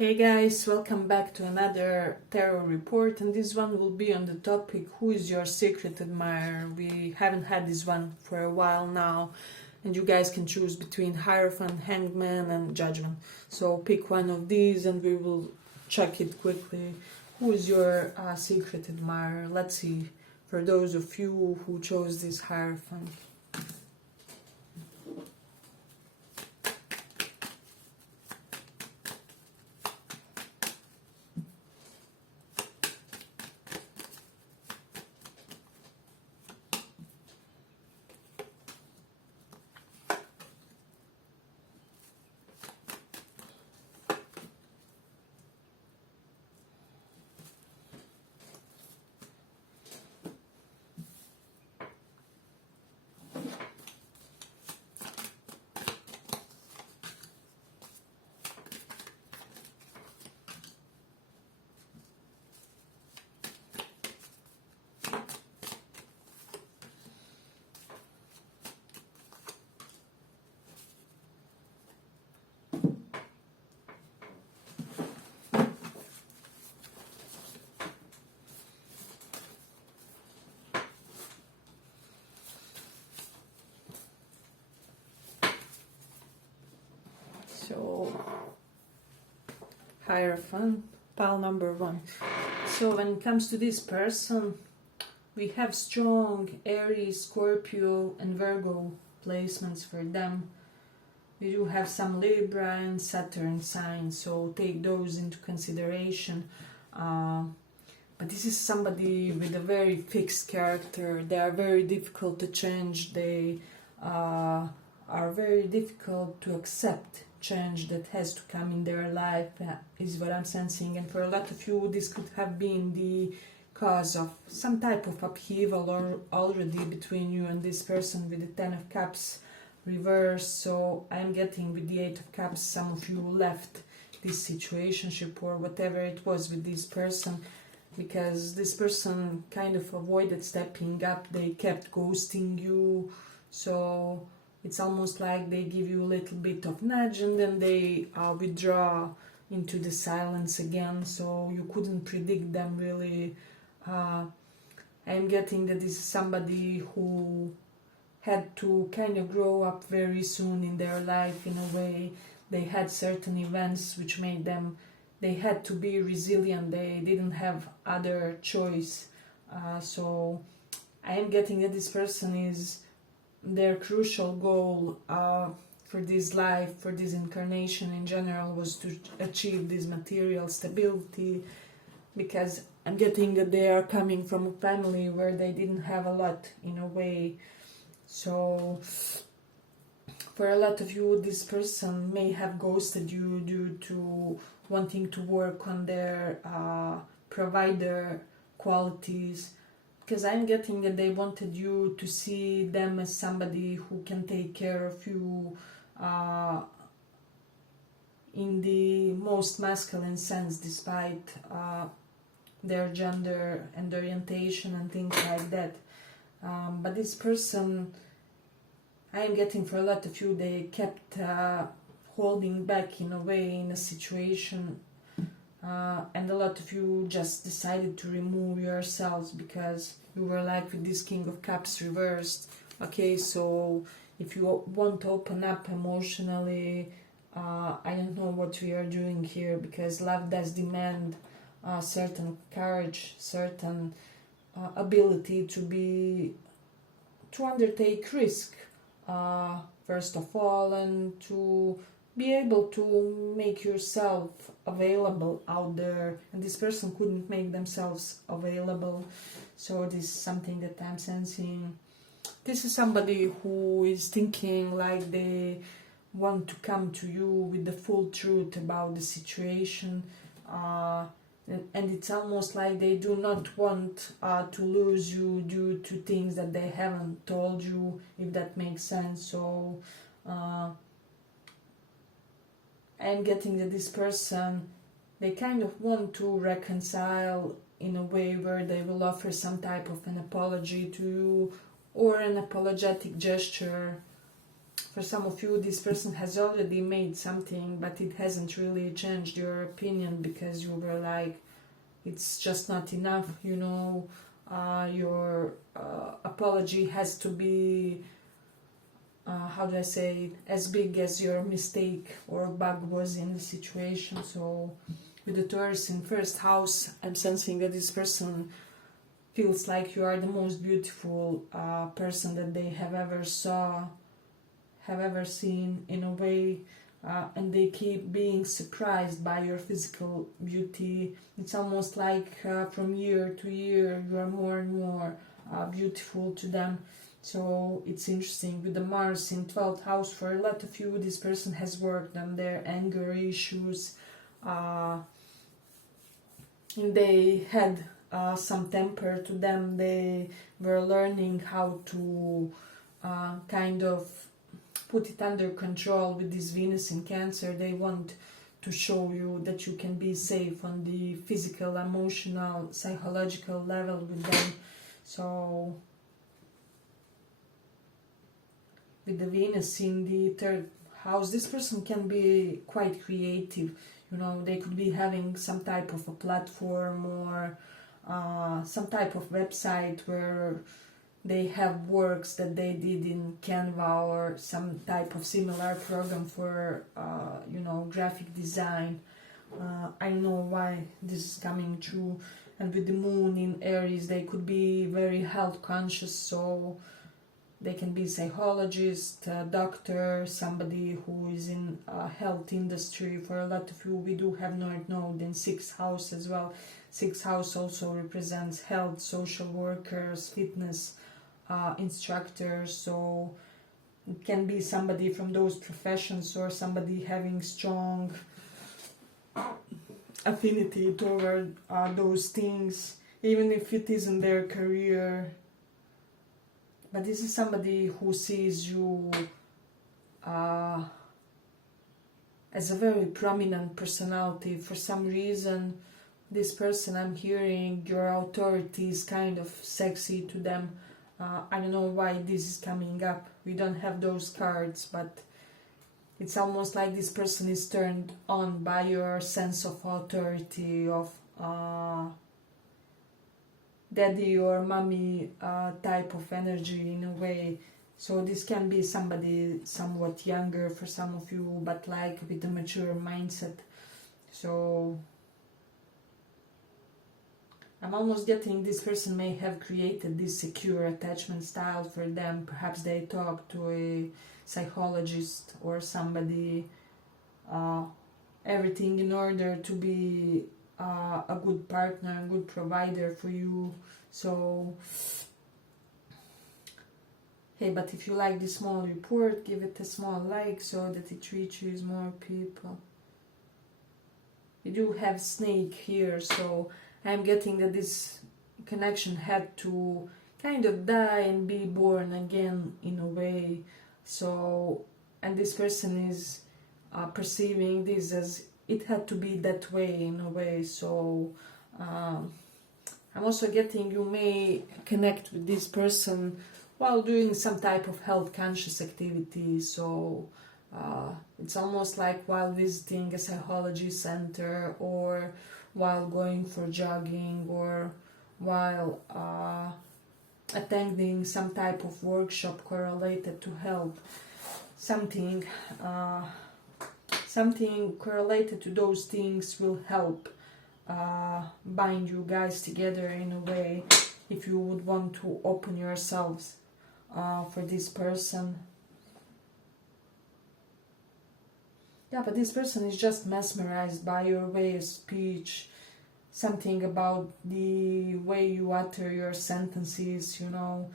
Hey guys, welcome back to another tarot report, and this one will be on the topic who is your secret admirer. We haven't had this one for a while now, and you guys can choose between Hierophant, Hangman and Judgment. So pick one of these and we will check it quickly. Who is your secret admirer? Let's see, for those of you who chose this Hierophant. So, Hierophant, pile number 1. So when it comes to this person, we have strong Aries, Scorpio and Virgo placements for them. We do have some Libra and Saturn signs, so take those into consideration. But this is somebody with a very fixed character. They are very difficult to change. They are very difficult to accept change that has to come in their life, is what I'm sensing. And for a lot of you, this could have been the cause of some type of upheaval or already between you and this person with the 10 of Cups reversed. So I'm getting with the 8 of Cups, some of you left this situationship or whatever it was with this person, because this person kind of avoided stepping up. They kept ghosting you, so it's almost like they give you a little bit of nudge and then they withdraw into the silence again, so you couldn't predict them really. I'm getting that this is somebody who had to kind of grow up very soon in their life in a way. They had certain events which made them, they had to be resilient, they didn't have other choice. So I'm getting that this person is, their crucial goal for this life, for this incarnation in general, was to achieve this material stability, because I'm getting that they are coming from a family where they didn't have a lot in a way. So for a lot of you, this person may have ghosted you due to wanting to work on their provider qualities, because I'm getting that they wanted you to see them as somebody who can take care of you in the most masculine sense, despite their gender and orientation and things like that. But this person, I'm getting for a lot of you, they kept holding back in a way in a situation, and a lot of you just decided to remove yourselves because you were like with this King of Cups reversed. Okay, so if you want to open up emotionally, I don't know what we are doing here, because love does demand certain courage, certain ability to undertake risk, first of all, and to be able to make yourself available out there, and this person couldn't make themselves available. So this is something that I'm sensing. This is somebody who is thinking like they want to come to you with the full truth about the situation, and it's almost like they do not want to lose you due to things that they haven't told you, if that makes sense. So I'm getting that this person, they kind of want to reconcile in a way where they will offer some type of an apology to you, or an apologetic gesture For some of you, this person has already made something, but it hasn't really changed your opinion because you were like, it's just not enough, you know, your apology has to be, how do I say, as big as your mistake or bug was in the situation. So with the Taurus in first house, I'm sensing that this person feels like you are the most beautiful person that they have ever seen in a way, and they keep being surprised by your physical beauty. It's almost like from year to year you are more and more beautiful to them. So it's interesting with the Mars in 12th house. For a lot of you, this person has worked on their anger issues, and they had some temper to them. They were learning how to kind of put it under control. With this Venus in Cancer, they want to show you that you can be safe on the physical, emotional, psychological level with them. So with the Venus in the 3rd house, this person can be quite creative. You know, they could be having some type of a platform or some type of website where they have works that they did in Canva or some type of similar program for, you know, graphic design. I don't know why this is coming true. And with the moon in Aries, they could be very health conscious, so they can be psychologist, doctor, somebody who is in health industry. For a lot of you, we do have North Node in 6th house as well. 6th house also represents health, social workers, fitness instructors. So it can be somebody from those professions or somebody having strong affinity toward those things, even if it isn't their career. But this is somebody who sees you as a very prominent personality. For some reason, this person, I'm hearing your authority is kind of sexy to them. I don't know why this is coming up. We don't have those cards, but it's almost like this person is turned on by your sense of authority, of daddy or mommy type of energy in a way. So this can be somebody somewhat younger for some of you, but like with a mature mindset. So I'm almost getting this person may have created this secure attachment style for them. Perhaps they talk to a psychologist or somebody, everything in order to be a good partner, a good provider for you. So, hey, but if you like this small report, give it a small like so that it reaches more people. You do have snake here, so I'm getting that this connection had to kind of die and be born again in a way. So, and this person is perceiving this as it had to be that way in a way. So I'm also getting you may connect with this person while doing some type of health conscious activity. So it's almost like while visiting a psychology center, or while going for jogging, or while attending some type of workshop correlated to health. Something correlated to those things will help bind you guys together in a way, if you would want to open yourselves for this person. Yeah, but this person is just mesmerized by your way of speech, something about the way you utter your sentences, you know.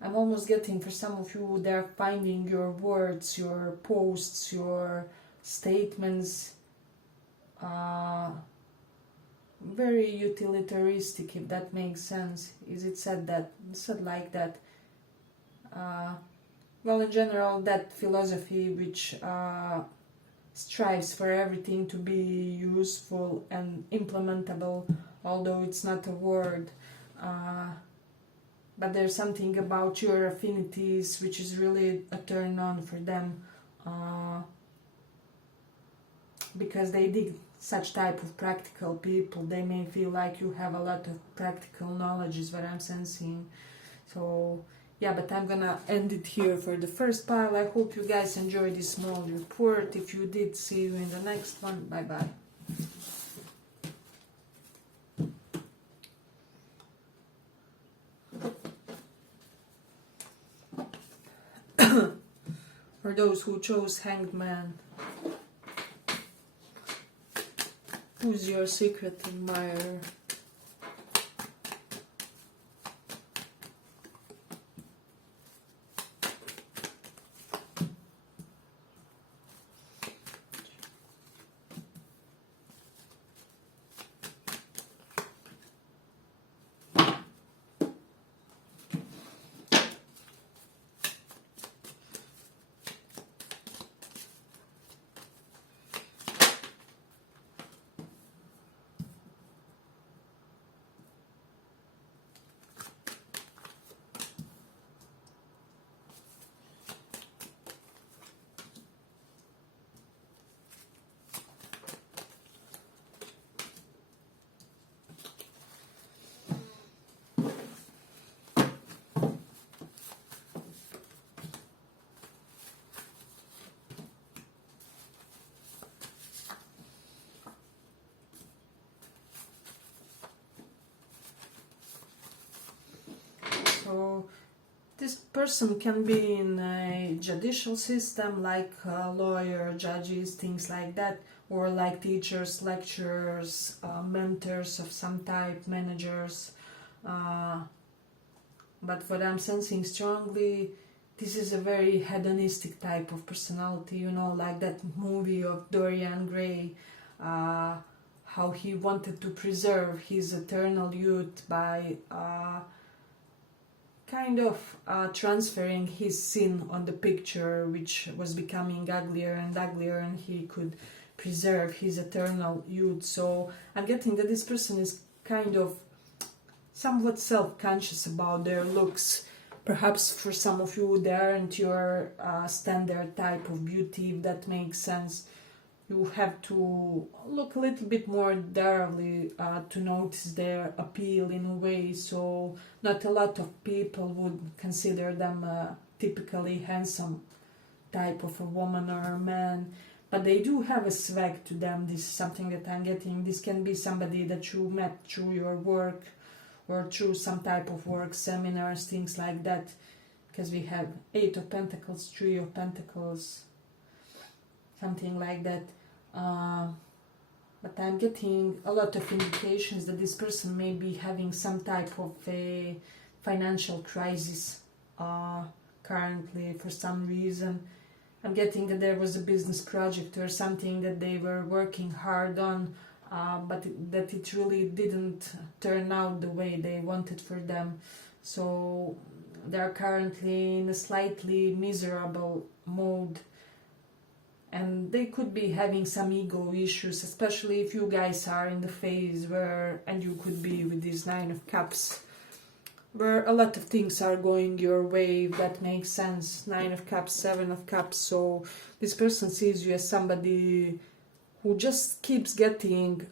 I'm almost getting, for some of you, they're finding your words, your posts, your statements very utilitaristic, if that makes sense. Is it said like that? Well, in general, that philosophy which strives for everything to be useful and implementable, although it's not a word. but there's something about your affinities which is really a turn on for them, because they dig such type of practical people. They may feel like you have a lot of practical knowledge is what I'm sensing. So yeah, but I'm gonna end it here for the first pile. I hope you guys enjoyed this small report. If you did, see you in the next one. Bye bye. For those who chose Hanged Man, who's your secret admirer? So this person can be in a judicial system, like lawyer, judges, things like that, or like teachers, lecturers, mentors of some type, managers. But what I'm sensing strongly, this is a very hedonistic type of personality, you know, like that movie of Dorian Gray, how he wanted to preserve his eternal youth by kind of transferring his sin on the picture, which was becoming uglier and uglier, and he could preserve his eternal youth. So I'm getting that this person is kind of somewhat self-conscious about their looks. Perhaps for some of you they aren't your standard type of beauty, if that makes sense. You have to look a little bit more thoroughly to notice their appeal in a way. So not a lot of people would consider them a typically handsome type of a woman or a man, but they do have a swag to them. This is something that I'm getting. This can be somebody that you met through your work or through some type of work, seminars, things like that, because we have 8 of Pentacles, 3 of Pentacles, something like that. But I'm getting a lot of indications that this person may be having some type of a financial crisis currently for some reason. I'm getting that there was a business project or something that they were working hard on, but that it really didn't turn out the way they wanted for them. So they're currently in a slightly miserable mode, and they could be having some ego issues, especially if you guys are in the phase where, and you could be with this 9 of Cups, where a lot of things are going your way, if that makes sense. 9 of Cups, 7 of Cups. So this person sees you as somebody who just keeps getting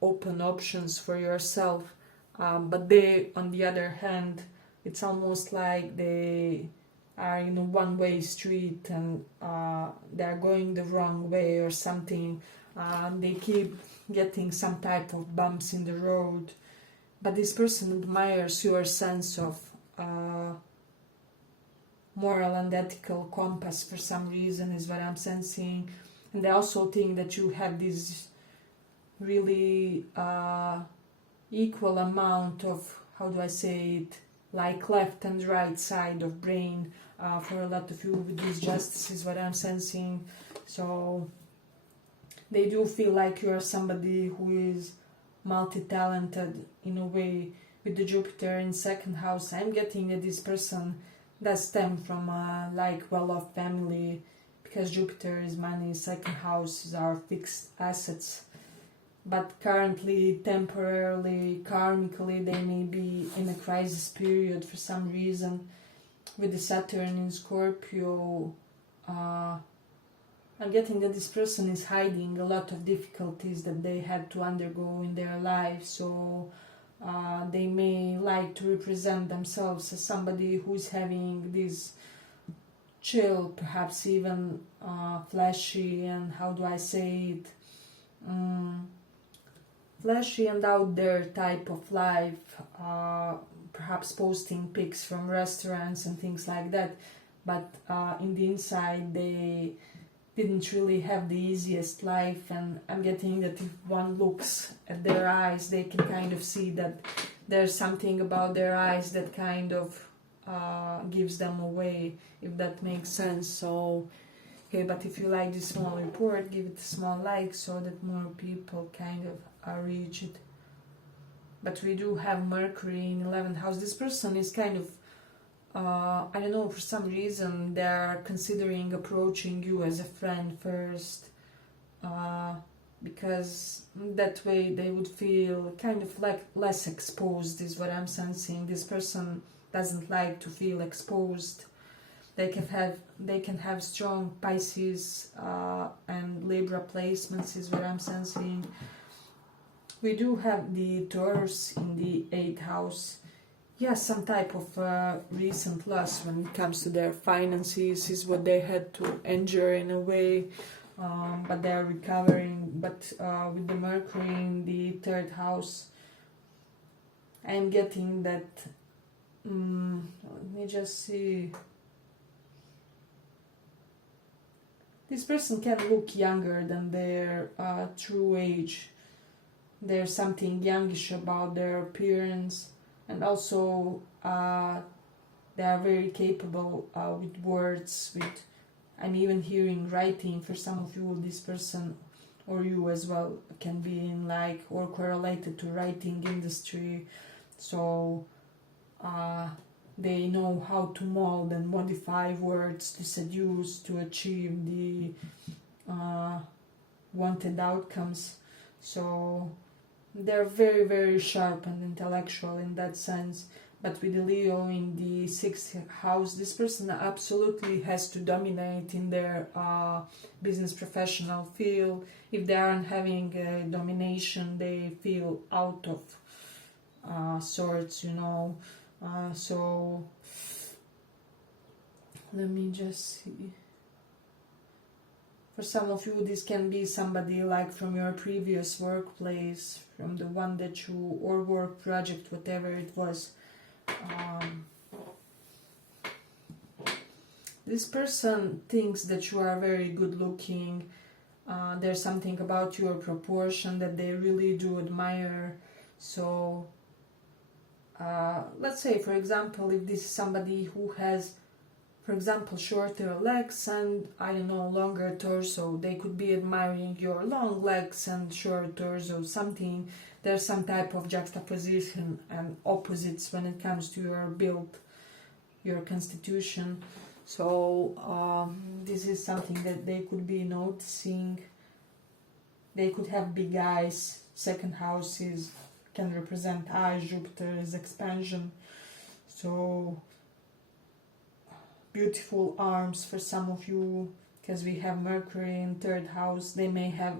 open options for yourself, but they, on the other hand, it's almost like they are in a one-way street and they're going the wrong way or something. They keep getting some type of bumps in the road, but this person admires your sense of moral and ethical compass for some reason, is what I'm sensing. And they also think that you have this really equal amount of, how do I say it, like left and right side of brain for a lot of you with this justice, is what I'm sensing. So they do feel like you are somebody who is multi-talented in a way. With the Jupiter in 2nd house, I'm getting that this person does stem from a like well-off family, because Jupiter is money, 2nd house is our fixed assets. but currently, temporarily, karmically, they may be in a crisis period for some reason. With the Saturn in Scorpio, I'm getting that this person is hiding a lot of difficulties that they had to undergo in their life, so they may like to represent themselves as somebody who's having this chill, perhaps even flashy, and how do I say it? Flashy and out there type of life, perhaps posting pics from restaurants and things like that, but in the inside they didn't really have the easiest life. And I'm getting that if one looks at their eyes, they can kind of see that there's something about their eyes that kind of gives them away, if that makes sense. So okay, but if you like this small report, give it a small like so that more people kind of reach it. But we do have Mercury in 11th house. This person is kind of, I don't know, for some reason they're considering approaching you as a friend first, because that way they would feel kind of like less exposed, is what I'm sensing. This person doesn't like to feel exposed. They can have strong Pisces and Libra placements, is what I'm sensing. We do have the Taurus in the 8th house. Yes, some type of recent loss when it comes to their finances is what they had to endure in a way, but they're recovering. But with the Mercury in the 3rd house, I'm getting that, let me just see. This person can look younger than their true age. There's something youngish about their appearance, and also they are very capable with words. I'm even hearing writing. For some of you, this person or you as well can be in like or correlated to writing industry. So they know how to mold and modify words to seduce, to achieve the wanted outcomes. So they're very, very sharp and intellectual in that sense. But with the Leo in the 6th house, this person absolutely has to dominate in their business professional field. If they aren't having domination, they feel out of sorts, you know. So let me just see. For some of you, this can be somebody like from your previous workplace, from the one that you, or work project, whatever it was. This person thinks that you are very good looking. There's something about your proportion that they really do admire. So let's say, for example, if this is somebody who has, for example, shorter legs and, I don't know, longer torso, they could be admiring your long legs and short torso, something. There's some type of juxtaposition and opposites when it comes to your build, your constitution. So this is something that they could be noticing. They could have big eyes. 2nd house can represent eyes. Jupiter is expansion. So beautiful arms for some of you, because we have Mercury in 3rd house. They may have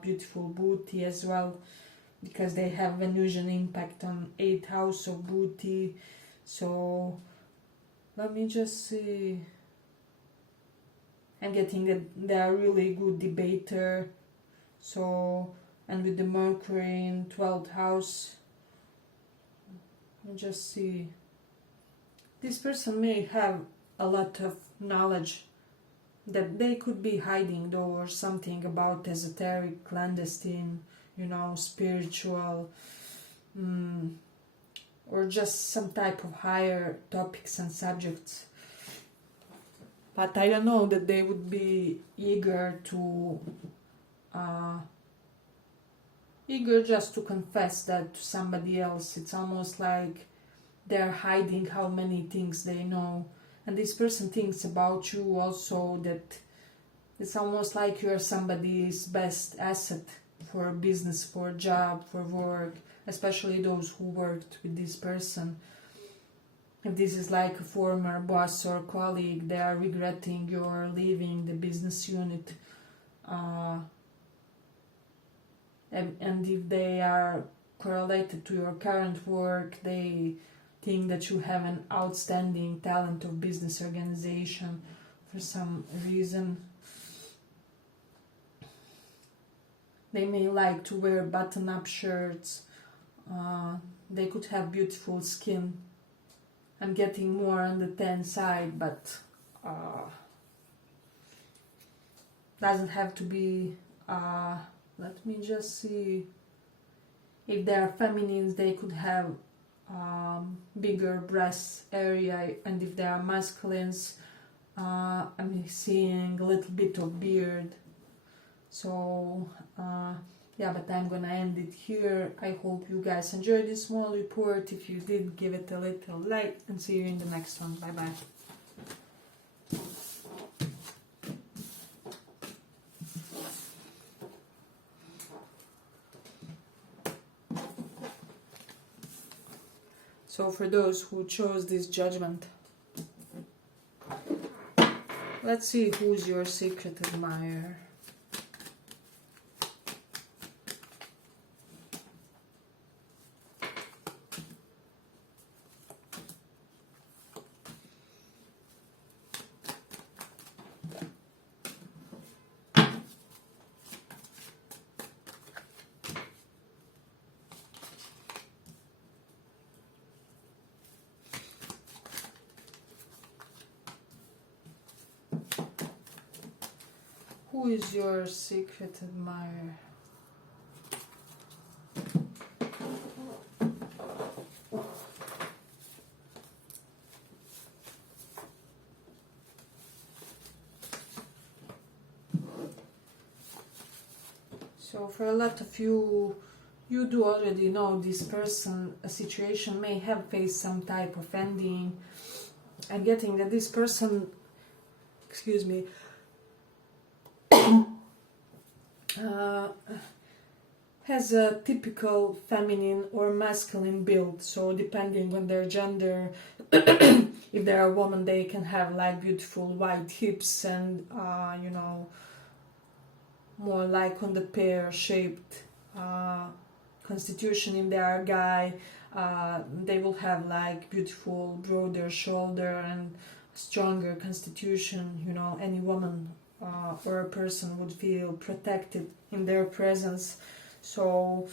beautiful booty as well, because they have Venusian impact on 8th house of booty. So let me just see. I'm getting that they are really good debater. So, and with the Mercury in 12th house, let me just see. This person may have a lot of knowledge that they could be hiding though, or something about esoteric, clandestine, you know, spiritual, or just some type of higher topics and subjects. But I don't know that they would be eager just to confess that to somebody else. It's almost like they're hiding how many things they know. And this person thinks about you also that it's almost like you're somebody's best asset. for business, for job, for work, especially those who worked with this person. If this is like a former boss or colleague, they are regretting your leaving the business unit. And if they are correlated to your current work, they think that you have an outstanding talent of business organization for some reason. They may like to wear button-up shirts. They could have beautiful skin. I'm getting more on the tan side, but doesn't have to be. Let me just see. If they are feminines, they could have bigger breast area, and if they are masculines, I'm seeing a little bit of beard. So yeah, but I'm gonna end it here. I hope you guys enjoyed this small report. If you did, give it a little like, and see you in the next one. Bye bye. So for those who chose this judgment, let's see who's your secret admirer. Who is your secret admirer? So for a lot of you, you do already know this person. A situation may have faced some type of ending. I'm getting that this person, excuse me, has a typical feminine or masculine build. So depending on their gender, if they're a woman, they can have like beautiful wide hips and you know, more like on the pear-shaped constitution. If they are a guy, they will have like beautiful broader shoulder and stronger constitution. You know, any woman or a person would feel protected in their presence. So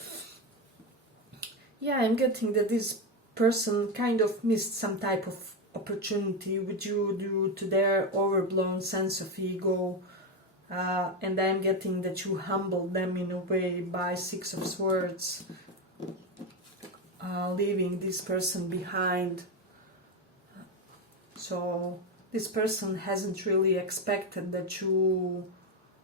yeah, I'm getting that this person kind of missed some type of opportunity with you due to their overblown sense of ego, and I'm getting that you humbled them in a way by Six of Swords, leaving this person behind. So this person hasn't really expected that you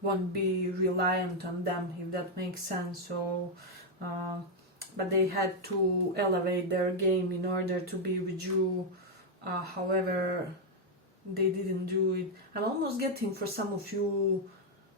won't be reliant on them, if that makes sense. So but they had to elevate their game in order to be with you. However, they didn't do it. I'm almost getting, for some of you,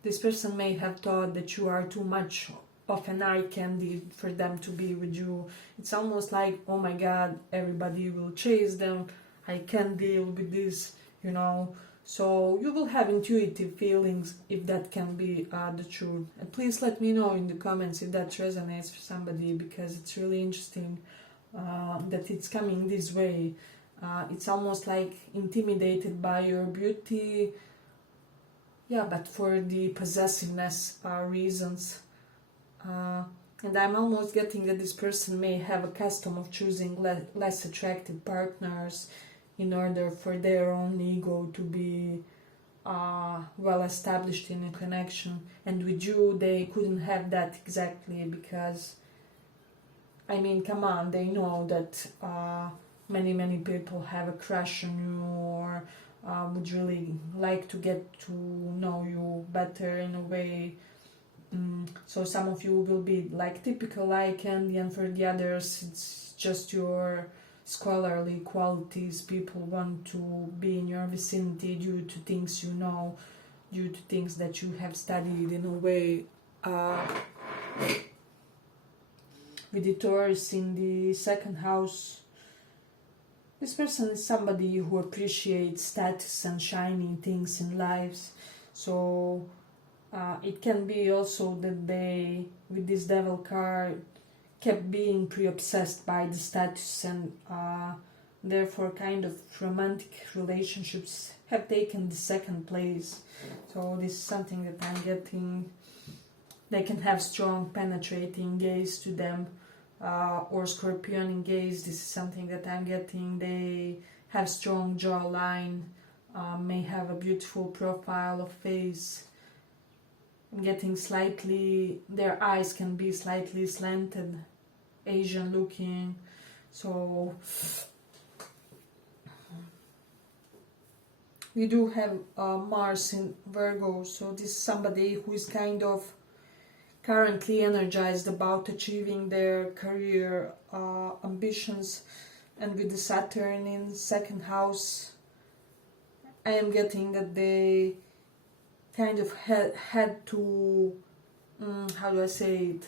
this person may have thought that you are too much of an eye candy for them to be with you. It's almost like, oh my god, everybody will chase them, I can't deal with this, you know. So you will have intuitive feelings if that can be the truth. And please let me know in the comments if that resonates for somebody, because it's really interesting that it's coming this way. It's almost like intimidated by your beauty, yeah, but for the possessiveness reasons. And I'm almost getting that this person may have a custom of choosing less attractive partners in order for their own ego to be well established in a connection. And with you, they couldn't have that exactly, because, I mean, come on, they know that many people have a crush on you, or would really like to get to know you better in a way. So some of you will be like typical eye candy, and for the others it's just your scholarly qualities. People want to be in your vicinity due to things you know, due to things that you have studied in a way. with the Taurus in the second house. This person is somebody who appreciates status and shining things in lives. So it can be also that they, with this Devil card, kept being pre-obsessed by the status, and therefore kind of romantic relationships have taken the second place. So this is something that I'm getting. They can have strong penetrating gaze to them, or Scorpion gaze. This is something that I'm getting. They have strong jawline, may have a beautiful profile of face. I'm getting slightly, their eyes can be slightly slanted, Asian looking. So we do have Mars in Virgo, so this is somebody who is kind of currently energized about achieving their career ambitions, and with the Saturn in second house, I am getting that they kind of had to, how do I say it?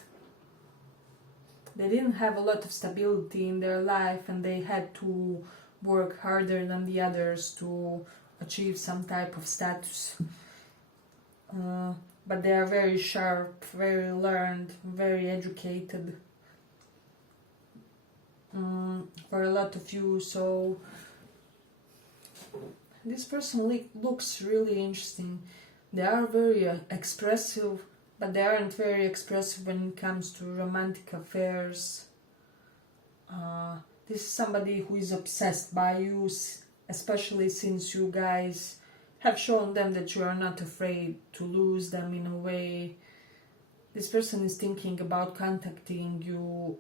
They didn't have a lot of stability in their life, and they had to work harder than the others to achieve some type of status. But they are very sharp, very learned, very educated for a lot of you. So this person looks really interesting. They are very expressive, but they aren't very expressive when it comes to romantic affairs. This is somebody who is obsessed by you, especially since you guys have shown them that you are not afraid to lose them in a way. This person is thinking about contacting you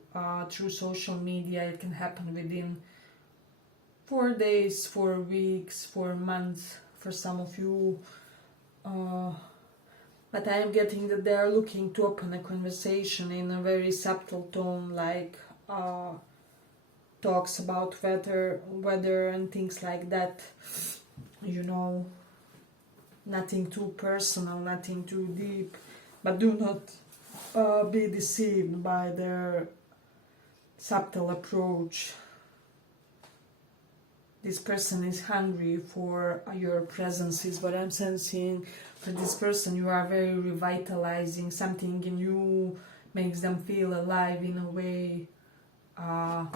through social media. It can happen within 4 days, 4 weeks, 4 months for some of you. But I am getting that they are looking to open a conversation in a very subtle tone, like talks about weather and things like that. You know, nothing too personal, nothing too deep, but do not be deceived by their subtle approach. This person is hungry for your presence, is what I'm sensing. For this person, you are very revitalizing. Something in you makes them feel alive in a way. I'm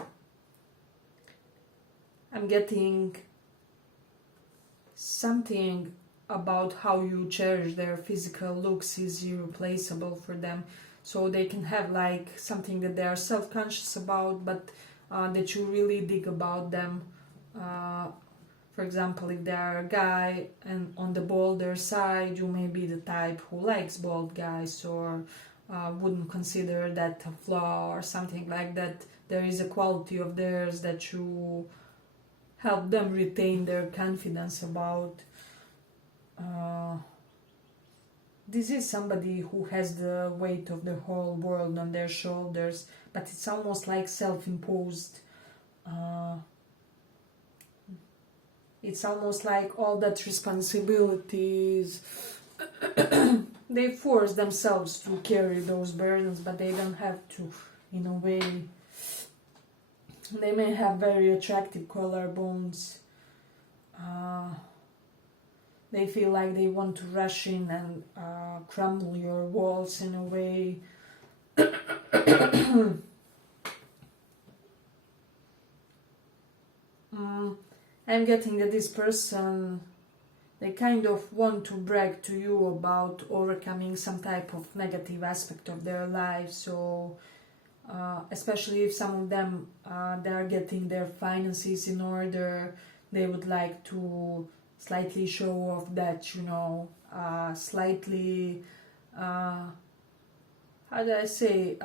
getting something about how you cherish their physical looks is irreplaceable for them. So they can have like something that they are self-conscious about, but that you really dig about them. For example, if they are a guy and on the bolder side, you may be the type who likes bald guys, or wouldn't consider that a flaw or something like that. There is a quality of theirs that you help them retain their confidence about. This is somebody who has the weight of the whole world on their shoulders, but it's almost like self-imposed. It's almost like all that responsibilities, they force themselves to carry those burdens, but they don't have to, in a way. They may have very attractive collarbones. They feel like they want to rush in and crumble your walls in a way. I'm getting that this person, they kind of want to brag to you about overcoming some type of negative aspect of their life. So especially if some of them they are getting their finances in order, they would like to slightly show off that, you know, slightly how do I say,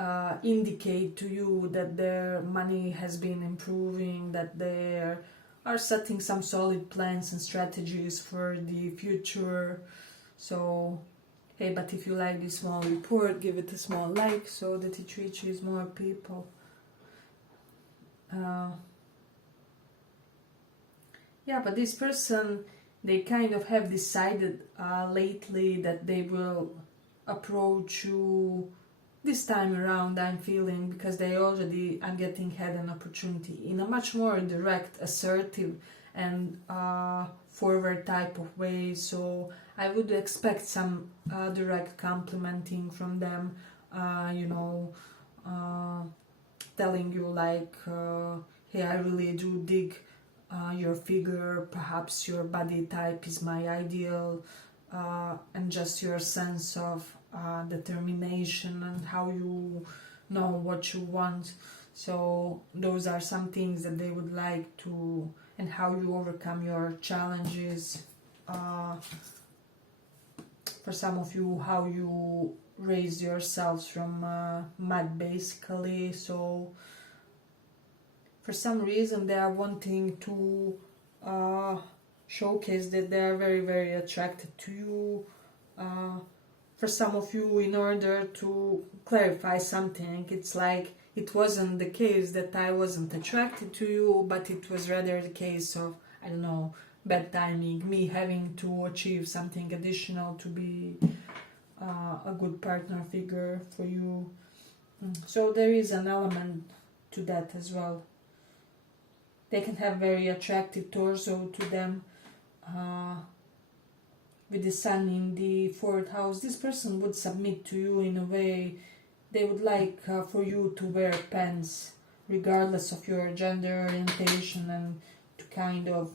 indicate to you that their money has been improving, that they are setting some solid plans and strategies for the future. So hey, but if you like this small report, give it a small like so that it reaches more people. Yeah, but this person, they kind of have decided lately that they will approach you this time around I'm feeling, because I'm getting had an opportunity in a much more direct, assertive and forward type of way. So I would expect some direct complimenting from them, telling you like, hey, I really do dig your figure, perhaps your body type is my ideal, and just your sense of determination and how you know what you want. So those are some things that they would like to, and how you overcome your challenges. For some of you, how you raise yourselves from mud basically. So for some reason they are wanting to showcase that they are very, very attracted to you. For some of you, in order to clarify something, it's like it wasn't the case that I wasn't attracted to you, but it was rather the case of, I don't know, bad timing, me having to achieve something additional to be a good partner figure for you. So there is an element to that as well. They can have very attractive torso to them. With the sun in the 4th house, this person would submit to you in a way. They would like for you to wear pants regardless of your gender orientation, and to kind of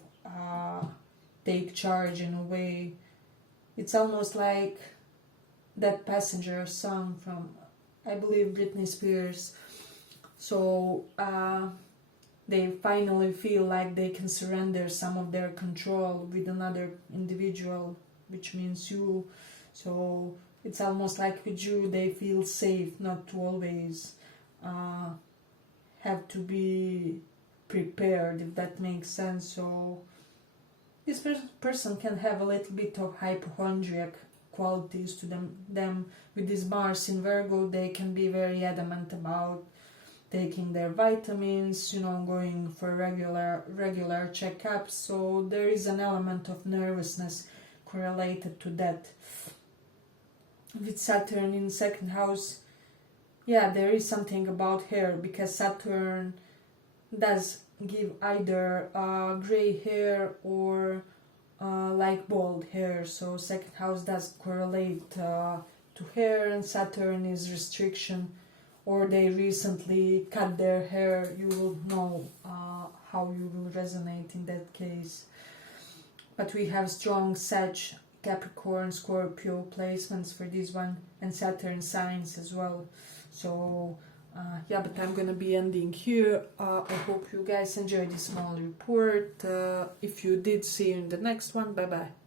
take charge in a way. It's almost like that Passenger song from, I believe, Britney Spears. So they finally feel like they can surrender some of their control with another individual, which means you. So it's almost like with you, they feel safe, not to always have to be prepared, if that makes sense. So this person can have a little bit of hypochondriac qualities to them. With this Mars in Virgo, they can be very adamant about taking their vitamins, going for regular checkups. So there is an element of nervousness correlated to that. With Saturn in 2nd house, yeah, there is something about hair, because Saturn does give either gray hair or like bald hair. So 2nd house does correlate to hair, and Saturn is restriction, or they recently cut their hair. You will know how you will resonate in that case. But we have strong Sag, Capricorn, Scorpio placements for this one, and Saturn signs as well. So yeah, but I'm gonna be ending here. I hope you guys enjoyed this small report. If you did, see you in the next one. Bye bye.